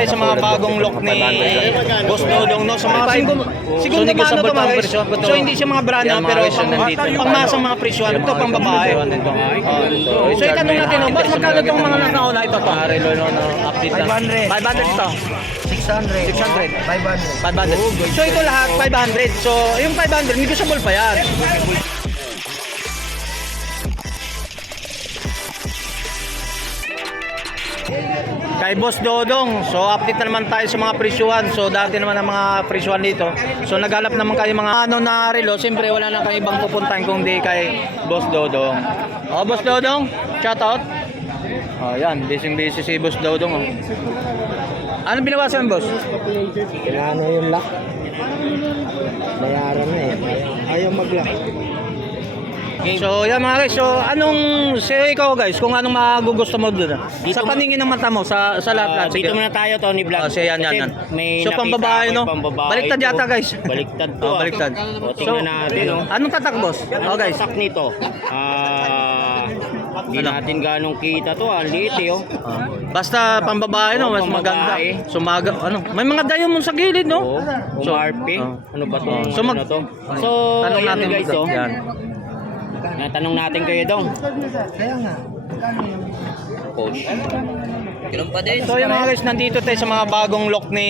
tayo sa mga bagong look ni Boss Dodong, no? Sa mga segundo, segundo So, mano to negotiable mga presyo. Ito. So, hindi siya mga brand na, pero pang, nandito. pangmasang mga presyon. Ito, pang babae. Ito. Oh, So, itanong natin, no? Boss, magkano itong mga nakauna ito to? Mga relo no, no, update lang. 500 ito. 600. 600. 500. 500. So, ito lahat, 500. So, yung 500, negotiable pa yan. Kay Boss Dodong, so update na naman tayo sa mga presyuhan. So dati naman ang mga presyuhan dito. So naghanap naman kayo mga ano na relo. Siyempre wala na kayo ibang pupuntahan kung di kay Boss Dodong. Oh, Boss Dodong, shout out. Oh, yan, busy busy si Boss Dodong. Oh. Ano binawasan, Boss? Kailangan na yung lock. Bayaran na eh. Ayaw mag-lock. So, yan mga guys. So, anong so, ikaw guys, kung anong magugusto mo doon? Sa paningin ng mata mo sa sa lahat-lahat. Ah, dito muna tayo, Tony Vlog. Oh, siya yan, yan, Kasi yan. May So, pambabae, no? pambabae Baliktad yata, guys. Baliktad to. Oh, ah. baliktad. O, tingnan natin, oh. Anong tatak, boss? Oh, guys. Sak nito. Ah, hindi Ano? natin ganong kita to, ah. Liit, eh, oh. Ah, basta pambabae, no? Mas maganda. Sumaga, ano? May mga diamond sa gilid, no? Oh, So, umarpe. oh. Ano ba to? So, mag- ano to? So, Tanong natin guys, dito. oh. Yan. Natanong natin kayo dong. Kaya nga. Coach. So yung mga guys, nandito tayo sa mga bagong look ni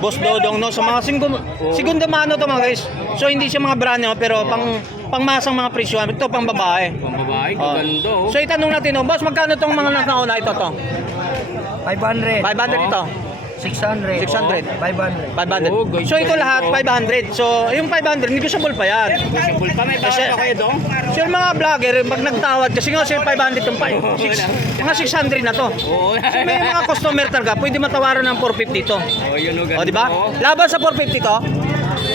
Boss Dodong, no? Sa mga segundo, segundo mano to mga guys. So hindi siya mga brand, no? Pero pang pangmasang mga presyo. Ito pang babae. Pambabae, Oh. gaganda, oh. So itanong natin, no? Boss, magkano tong mga nakauna ito to? 500. 500 ito. 600. 600. 500. 500. Oh, guys, So ito lahat oh. 500. So yung 500 negotiable pa yan. Possible pa, may bawal kayo dong. So yung mga vlogger, pag nagtawad, kasi nga sir 500 yung 5, six- mga 600 na to. Oo. So may mga customer talaga, pwede matawaran ng 450 to. Oh, yun, oh, O, ganda, di ba? oh. Laban sa 450 to.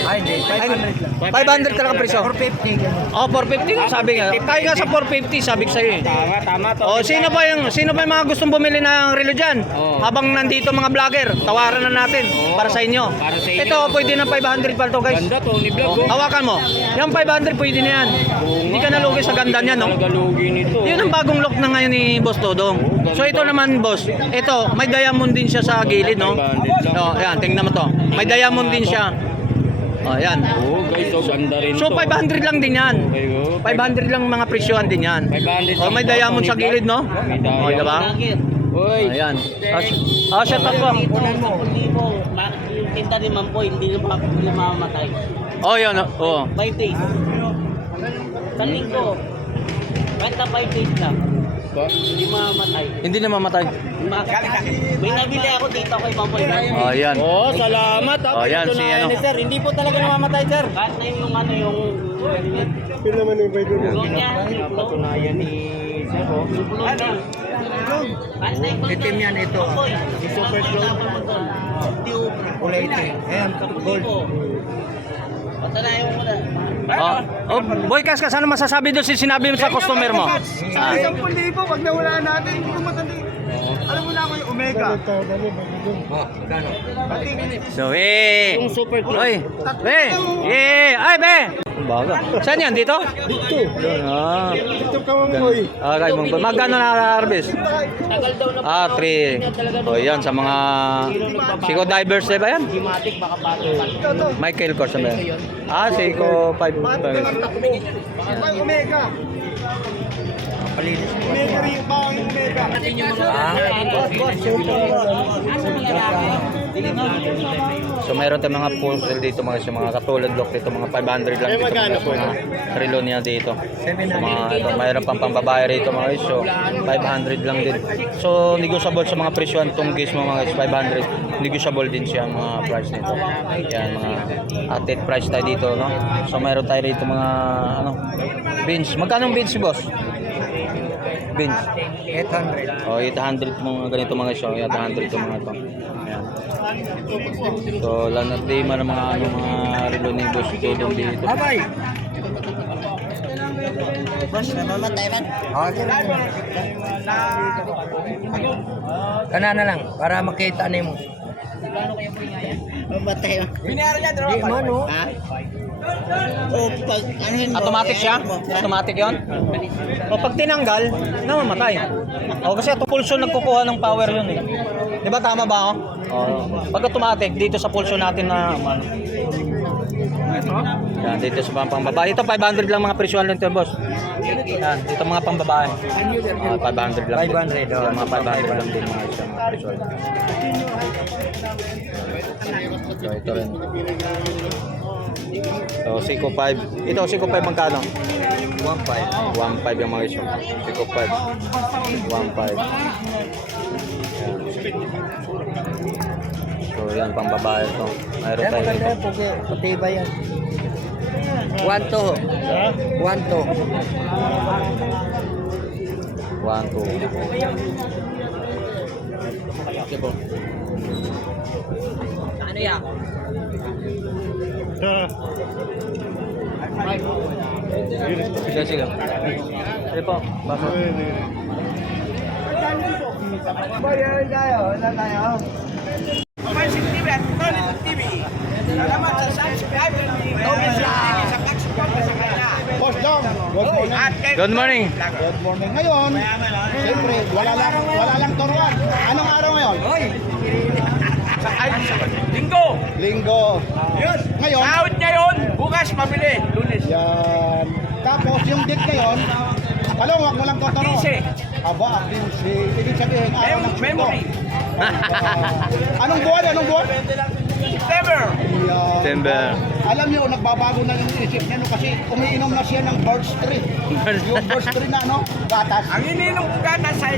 Ay, hindi. 500 lang. 500 talaga presyo. 450. ganun. Oh, 450 nga sabi nga. Kaya nga sa 450 sabi ko sa iyo. eh. Tama, tama to. Oh, sino ba yung sino ba yung mga gustong bumili ng relo diyan? Oo. Habang nandito mga vlogger, tawaran na natin Oo. para sa inyo. Para sa inyo. Ito pwede na 500 pa to, guys. Ganda, Tony Vlog, Oh, oh. hawakan mo. Yung 500 pwede na yan. Hindi ka nalugi sa ganda niya, no? Talaga lugi nito. Yun ang bagong look na ngayon ni Boss Dodong. So ito naman, boss. Ito, may diamond din siya sa gilid, no? Oh, ayan, tingnan mo to. May diamond din siya. Oh, ayan. Oh, guys, oh, ganda rin So to. 500 lang din yan. Okay, oh. 500 lang mga presyohan din yan. 500 Oh, may lang diamond sa gilid, no? May Oh, diamond. diba? Hoy. Ayan. Ah, sh- shut up po. Yung tinta ni Mampoy, hindi na ma- hindi na mamamatay. Oh, yun. Oh. 5 days. Sa linggo, na 5 days lang, hindi mamamatay. Hindi na mamatay. Ma- May nabili ako dito kay Mampoy. Oh, yan. Oh, salamat. Oh, yan, si ano. ni sir. Hindi po talaga namamatay, sir. Kahit na yung ano yung... Yung naman yung bay niya, yung. Patunayan ni sir, oh. Na yung Itim yan ito. Mampoy, Yung super mo ubra. Kulay itim. Ayan, gold. Patanayan mo muna. Oh, oh boy, kas, ano masasabi doon si sinabi mo sa customer mo? Ah. Isang libo, pag nawala natin, hindi ko matandi. Alam mo na ako yung Omega. Oh, gano? So, eh. Yung super. Oy. Be. Eh, ay be. Baga. Saan yan dito? Dito. Ah. Ito ka mga boy. Ah, kay mong magkano na harvest? Tagal daw na Ah, 3. Oh, yan sa mga Seiko divers eh ba yan? Gimatic, baka bato. Michael Kors ba yan? Ah, Seiko 5. Ay, Omega. Omega rin yung bawang yung Omega. So mayroon tayong mga full sale dito mga sa mga katulad lock dito mga 500 lang dito mga, mga relo niya dito. So, mga ito mayroon pang pambabae rito mga guys. So 500 lang din. So negotiable sa mga presyon tong case mo mga guys 500. Negotiable din siya mga price nito. Yan mga added price tayo dito no. So mayroon tayo rito mga ano beans. Magkano ang beans boss? Beans. 800. Oh, 800 mga ganito mga show, 800 itong mga to. Ayan. So, lanat di man ang mga ano mga relo ni Boss Dodong dito. Abay! Boss, namamatay man. Okay. Kana na lang, para makita ni mo. Mamatay man. Di man, oh. Ha? O pag ano yun mo, Automatic siya? ha? Automatic 'yon. O pag tinanggal, namamatay. O kasi ito pulso nagkukuha ng power 'yun eh. Di ba tama ba ako? Oo. Pag automatic, dito sa pulso natin na ano. Yan, dito sa mga pambabae. Ito 500 lang mga presyo nito, boss. Yan, dito mga pambabae. Ah, 500 lang. 500, oh. Yan, mga 500 lang din mga isang mga presyo. So, ito rin. So, Seiko 5. Ito, Seiko 5 magkano? 1.5. 1.5 yung mga isyo. Seiko 5. 1.5. So, yan, pang babae ito. Mayroon tayo maganda dito. yan. Puti, puti ba yan? One to. One to. One, two. Okay po. Ano yan? Sige, sige. Sige po. Basta. Bayaran tayo, wala tayo. Boss Dong, good morning. Good morning. Good morning. Ngayon, siyempre, wala lang, wala lang turuan. Anong araw ngayon? Linggo. Linggo. Ngayon, Out niya yun. Bukas mabili. Lunes. yan. Tapos yung date ngayon, talong, wag mo lang tuturo. 15. Aba, 15. Ibig sabihin, araw Mem- ng memory. Ah, anong buwan? Anong buwan? September. Yan. December. Alam niyo, nagbabago na yung isip niya no, kasi umiinom na siya ng birch tree. yung birch tree na, no? Gatas. Ang ininom ko gatas ay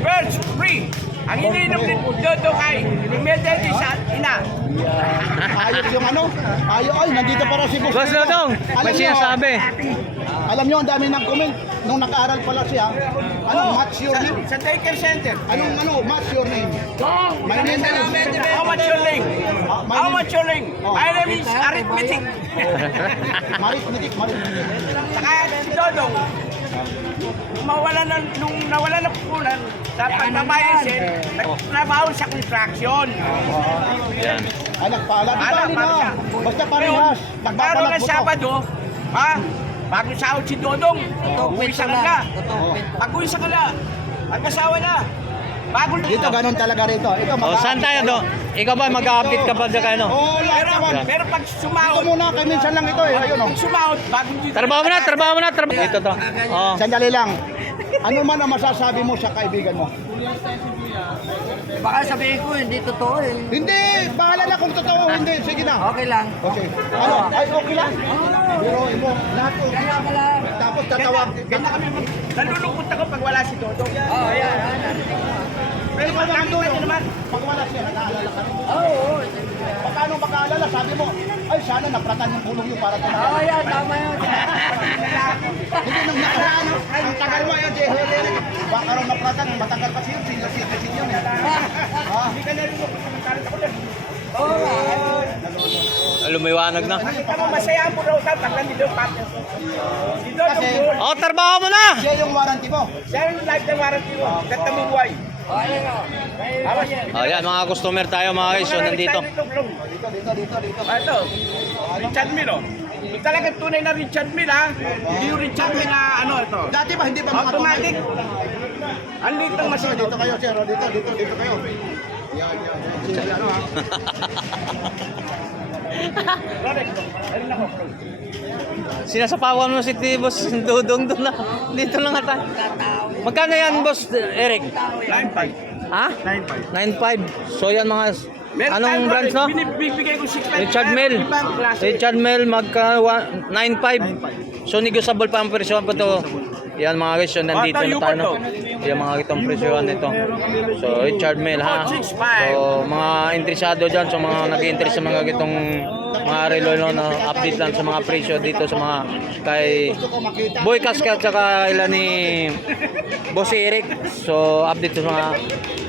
birds free. Ang ininom din dodo kay immediately sa ina. Ayos yung ano? Ayos, ay, nandito para si Boss. Boss may Alam niyo, sinasabi. Alam niyo, ang dami ng comment. Nung nag-aaral pala siya, ano, what's your Sa, name? sa daycare center. Anong ano, what's your name? My name is... How much your link? Ah, my How name- much your link? Oh. My name is arithmetic. Marit Mitik. Saka si Dodong, mawala na, nung nawala na pupunan sa pagbabayasin, nagtrabaho sa construction. Yan. Ay, nagpaalam. Di na. siya? Basta parehas. Ng mo to. Sabado, ha? Bago sahod si Dodong, uwi sa kala. Pag uwi sa kala, mag-asawa na. Bago Dito ganun talaga rito. Ito, Oh, saan tayo do? Ikaw ba mag-update ka pa dyan ano? Oo, lahat Pero, naman. pero pag Dito sumahod, muna, kay minsan lang ito eh. Ayun oh. pag sumahod, bago dito. Trabaho mo na, trabaho mo na, trabaho. Ito to. Oh. Sandali lang. Ano man ang masasabi mo sa kaibigan mo? Baka sabihin ko, hindi totoo eh. Hindi, bahala na kung totoo o hindi. Sige na. Okay lang. Okay. Ano? Ay, okay lang. Pero mo, lahat okay. Kaya pala. Tapos tatawag. Ganda kami mag... Nalulungkot ako pag wala si Dodong. Oo, yan. Pero doon, naman. Pag wala siya, naalala ka rin. Oo, oo. Paano makaalala? Sabi mo, ay sana napratan yung pulong yun para Oo, tumakas. yan. Tama yun. Hindi nang nakaraan. Ang tagal mo yun, Herrera. Baka raw napratan, matagal kasi yun. Senior citizen yun. eh. Ha? Hindi ka nalulungkot sa makalit ako lang. Oo. Lumiwanag na. Nakita mo masaya mo raw sa pag nandito partner. Yun. Oh, trabaho mo na! Siya yung warranty mo. Siya yung lifetime warranty mo. Ganda mo buhay. Oh, yan, mga customer tayo mga guys. So, nandito. Dito, dito, dito, dito. Ah, ito. Richard Mill, oh. Yung talagang tunay na Richard Mill, ha? Hindi yung Richard Mill na ano ito. Dati ba hindi ba mga Automatic. Ang litong Dito, machine. dito kayo, sir. oh, Dito, dito, dito kayo. Yan, yan, yan. Sige, ano ha? Sinasapawan mo si Tibos Dudong doon na. Dito lang ata. Magkano yan, boss Eric? 9.5. Ha? 9.5. So yan mga Meron anong branch no? Binibigay ko 6.5. Richard klase. Richard Mill magka wa- 9.5. So negotiable pa ang presyo pa to. Yan mga guys, so nandito na tayo No? Yan mga itong presyohan nito. So Richard Mill ha. 6.5. So mga interesado dyan, so mga nag-interest sa mga gitong mga relo no, no, update lang sa mga presyo dito sa mga kay. Boy Cascat saka ilan ni Boss Eric. So update sa mga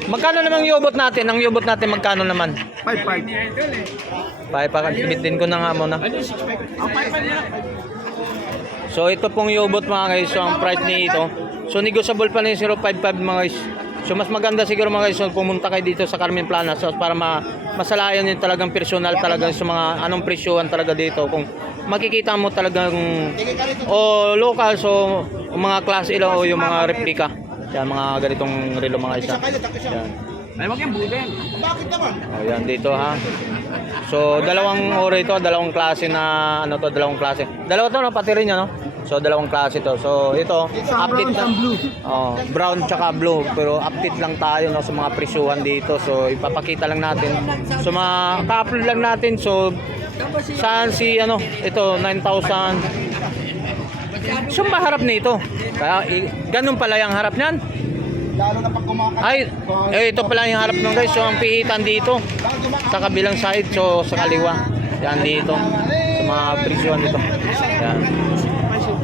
Magkano naman yung yobot natin? Ang yobot natin magkano naman? 5.5. Pay pa bitin ko na nga muna. Ano yung 6.5? Ang 5.5 nila. So ito pong yobot mga guys, so ang price nito. So negotiable pa na yung 055 mga guys. So mas maganda siguro mga guys, so pumunta kayo dito sa Carmen Plana so para ma masalayan yung talagang personal talaga sa mga anong presyohan talaga dito. Kung makikita mo talagang o local so mga class ilo o yung mga replika. Yan mga ganitong relo mga isa. Isa. Yan. Ay, wag yung budin. Bakit naman? Ayan dito ha. So, dalawang ore ito, dalawang klase na ano to, dalawang klase. Dalawa to no, pati rin yan no. So, dalawang klase to. So, ito, update na. Oh, brown tsaka blue. Pero update lang tayo no sa mga presyuhan dito. So, ipapakita lang natin. So, mga ka-upload lang natin. So, saan si ano, ito 9,000. So, maharap nito. Kaya i- ganun pala yung harap niyan. Lalo na pag kumakain. Ay, eh, ito pala yung harap ng guys. So, ang pihitan dito. Sa kabilang side, so sa kaliwa. Yan dito. Sa mga presyuhan dito. Yan.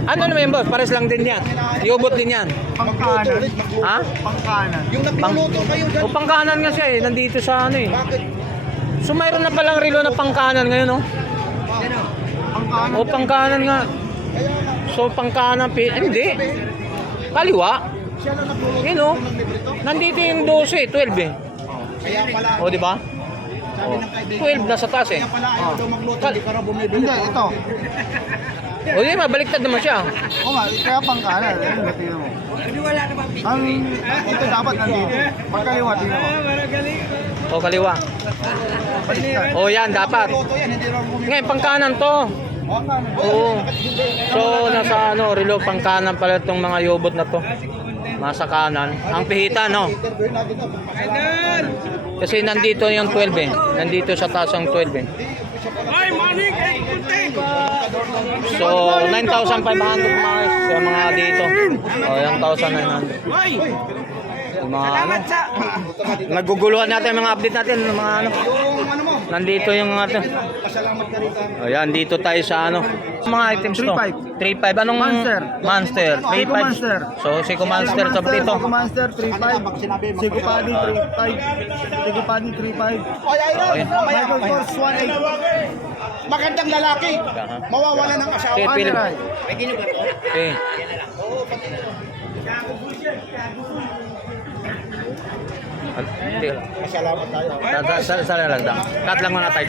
Ano naman yun boss? Pares lang din yan. Iubot din yan. Pangkanan. Ha? Pangkanan. Yung nagluluto kayo dyan. O pangkanan nga siya eh. Nandito sa ano eh. Bakit? So mayroon na palang relo na pangkanan ngayon oh. Pangkanan. O pangkanan nga. So pangkanan, pi- eh, hindi. Kaliwa. Siya lang nagluluto. Yun oh. Nandito yung 12, 12 eh. Kaya pala, O di ba? Sabi Oh. ng kaibigan. 12 nasa taas eh. Kaya pala ayaw daw magluto, hindi ka raw bumibili. Hindi, ito. O di, mabaliktad naman siya. Oo nga, kaya pangkanan. Ayun, tingnan mo. Ang, ito dapat nandito. Pagkaliwa, tingnan mo. O kaliwa. Baliktad. O yan, dapat. Luto yan, hindi raw bumibili. Ngayon, pangkanan to. Oo. So, nasa ano, relo pangkanan pala itong mga yobot na to. Nasa kanan. Ang pihitan, no? Kasi nandito yung 12 eh. Nandito sa taas ang 12 eh. Eh. So, 9,500 mga sa mga dito. O, yung 1,900. Hoy, Yung mga ano. Naguguluhan natin mga update natin. Mga ano. Ano Nandito yung ano. Ayan, dito tayo sa ano. Mga items to. 3.5. Anong? Monster. Monster. Seiko 3.5. Monster. So, Seiko Monster sa dito. Seiko Monster Pag sinabi 3.5. mo, Seiko Paddy 3.5. Seiko Paddy 3.5. Ay, ay, ay, mamaya, Michael. Kors 1.8. Magandang lalaki. Mawawala ng asawa. Okay, Philip. Panerai. Okay. Hindi. Pasalamat tayo. Sa, sa, sa, sa lang muna tayo.